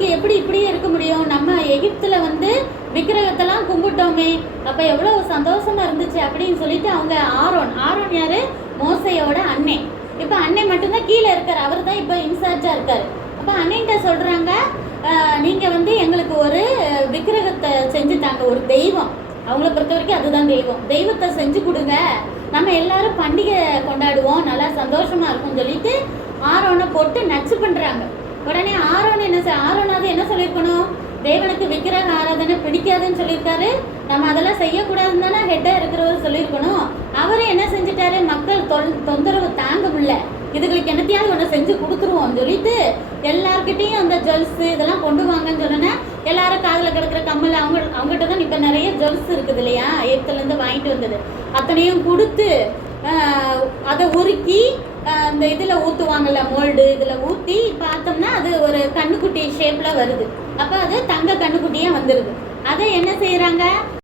அவங்களுக்கு எப்படி இப்படியே இருக்க முடியும்? நம்ம எகிப்தில் வந்து விக்கிரகத்தெல்லாம் கும்பிட்டோமே, அப்போ எவ்வளோ சந்தோஷமா இருந்துச்சு அப்படின்னு சொல்லிட்டு அவங்க ஆரோன் யாரு? மோசையோட அண்ணன். இப்போ அண்ணன் மட்டும்தான் கீழே இருக்கார், அவர் தான் இப்போ இன்சார்ஜாக இருக்கார். அப்போ அண்ணன்கிட்ட சொல்கிறாங்க, நீங்கள் வந்து எங்களுக்கு ஒரு விக்கிரகத்தை செஞ்சு தாங்க, ஒரு தெய்வம், அவங்கள பொறுத்த வரைக்கும் அதுதான் தெய்வத்தை செஞ்சு கொடுங்க, நம்ம எல்லாரும் பண்டிகை கொண்டாடுவோம், நல்லா சந்தோஷமா இருக்கும்னு சொல்லிட்டு ஆரோனை போட்டு நச்சு பண்ணுறாங்க. உடனே ஆரோனாவது என்ன சொல்லியிருக்கணும்? தேவனுக்கு விக்கிரக ஆராதனை பிடிக்காதுன்னு சொல்லியிருக்காரு, நம்ம அதெல்லாம் செய்யக்கூடாதுன்னு தானே ஹெட்டாக இருக்கிறவர் சொல்லியிருக்கணும். அவரே என்ன செஞ்சுட்டாரு? மக்கள் தொந்தரவு தாங்க முடியல, இதுகளுக்கு என்னத்தையாவது ஒன்று செஞ்சு கொடுத்துருவோம் சொல்லிட்டு எல்லாருக்கிட்டையும் அந்த ஜுவல்ஸு இதெல்லாம் கொண்டு வாங்கன்னு சொன்னோன்னா எல்லாரும் காதில் கிடக்கிற கம்மல் அவங்ககிட்ட தான் இப்போ நிறைய ஜுவல்ஸ் இருக்குது இல்லையா, எகிப்துலேருந்து வாங்கிட்டு வந்தது அத்தனையும் கொடுத்து அதை உருக்கி அந்த இதில் ஊற்றுவாங்கல்ல, மோல்டு இதில் ஊற்றி பார்த்தோம்னா அது ஒரு கண்ணுக்குட்டி ஷேப்பில் வருது. அப்போ அது தங்க கண்ணுக்குட்டியாக வந்துடுது. அதை என்ன செய்கிறாங்க?